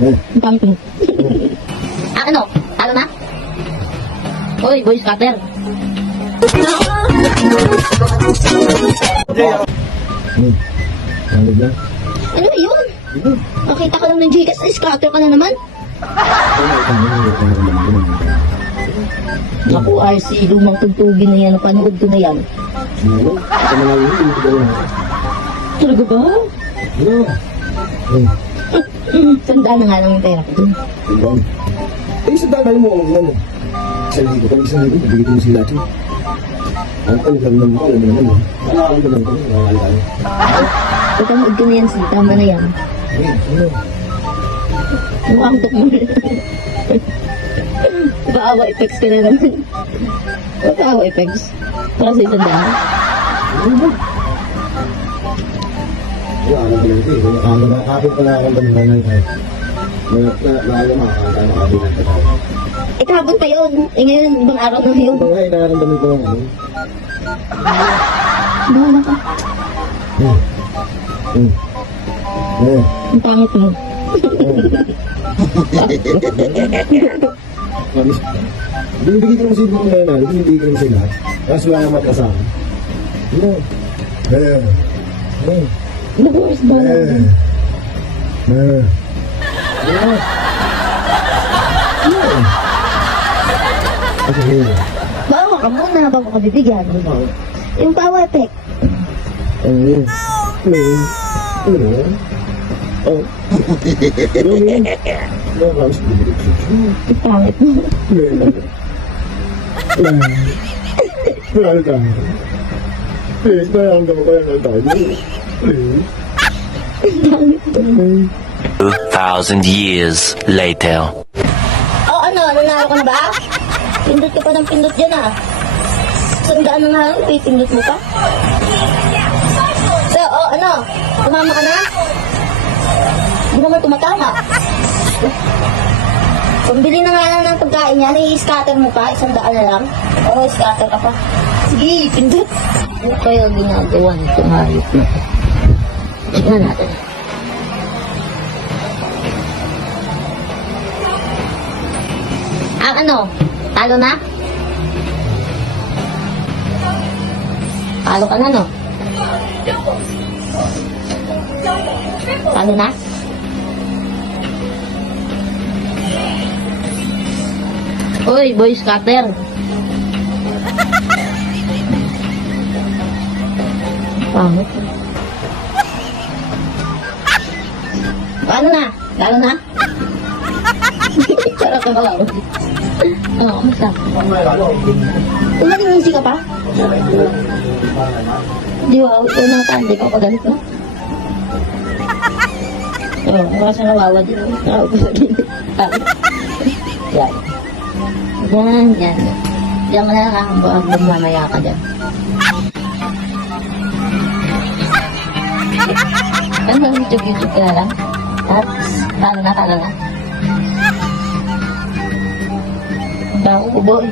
Ang pangit mo. Ano? Talo na? Uy, boy scatter. Ano yun? Nakita ka lang ng Gcash, scatter ka na naman. Naku, RC, lumang tugtugin na yan. Napanood ko na yan. Talaga ba? Sandaan na nga lang yung pera ko dun. Eh, sandaan mo ako yan. Isang libo ka, bigyan mo sila ito. Ang lang naman ko, alam mo naman. Alam ko lang ito, nakakal tayo. Pagkanood ko na yan, tama na yan. Mukhang tok mo. Paawa effects ka na naman. Paawa effects. Para sa isang daan. Wala ka lang ito eh. Nakakapit pa na akong damhanan tayo. Naalam makakanta, makabilang ka tayo. Eh, kahapon pa yun. Eh, ngayon, ibang araw na yun. Ito nga, nakaramdaman ko lang ano. Bahala ka. Ang pangit mo. Binibigay ko lang sa ibang nanay, binibigay ko lang sila. Kaso wala naman kasama. Nabukas ba? Bawa ka muna bago ka bibigyan. Yung power effect. Ang pangit mo. Please, nayanggang ko yan ang tayo. 2,000 years later. Oh, ano? Nanalo ka na ba? Pindot ka pa ng pindot dyan ah. Sandaan na nga lang, pindot mo pa. So, oh, ano? Tumama ka na? Hindi naman tumatama. Pambili na nga lang ng pagkain yan, i-scatter mo pa, 100 na lang. Oo, scatter ka pa. Sige, pindot. Ano kaya ginagawa nitong hayop na ito? Tignan natin. Ang ano? Talo na? Talo ka na, no? Talo na? Uy, boy scatter. Pangit. Paano na? Talo na? Sarap ka ba? Oo, kamusta? Umalinisi ka pa? Di ba? Ito na tanda ka pagalit na? Oo, kasi nawawa din. Yan. Yan, yan. Diyan ka na nakakabag mamaya ka dyan. Ano, YouTube ka na lang? At, talo na. Bago ko, boy.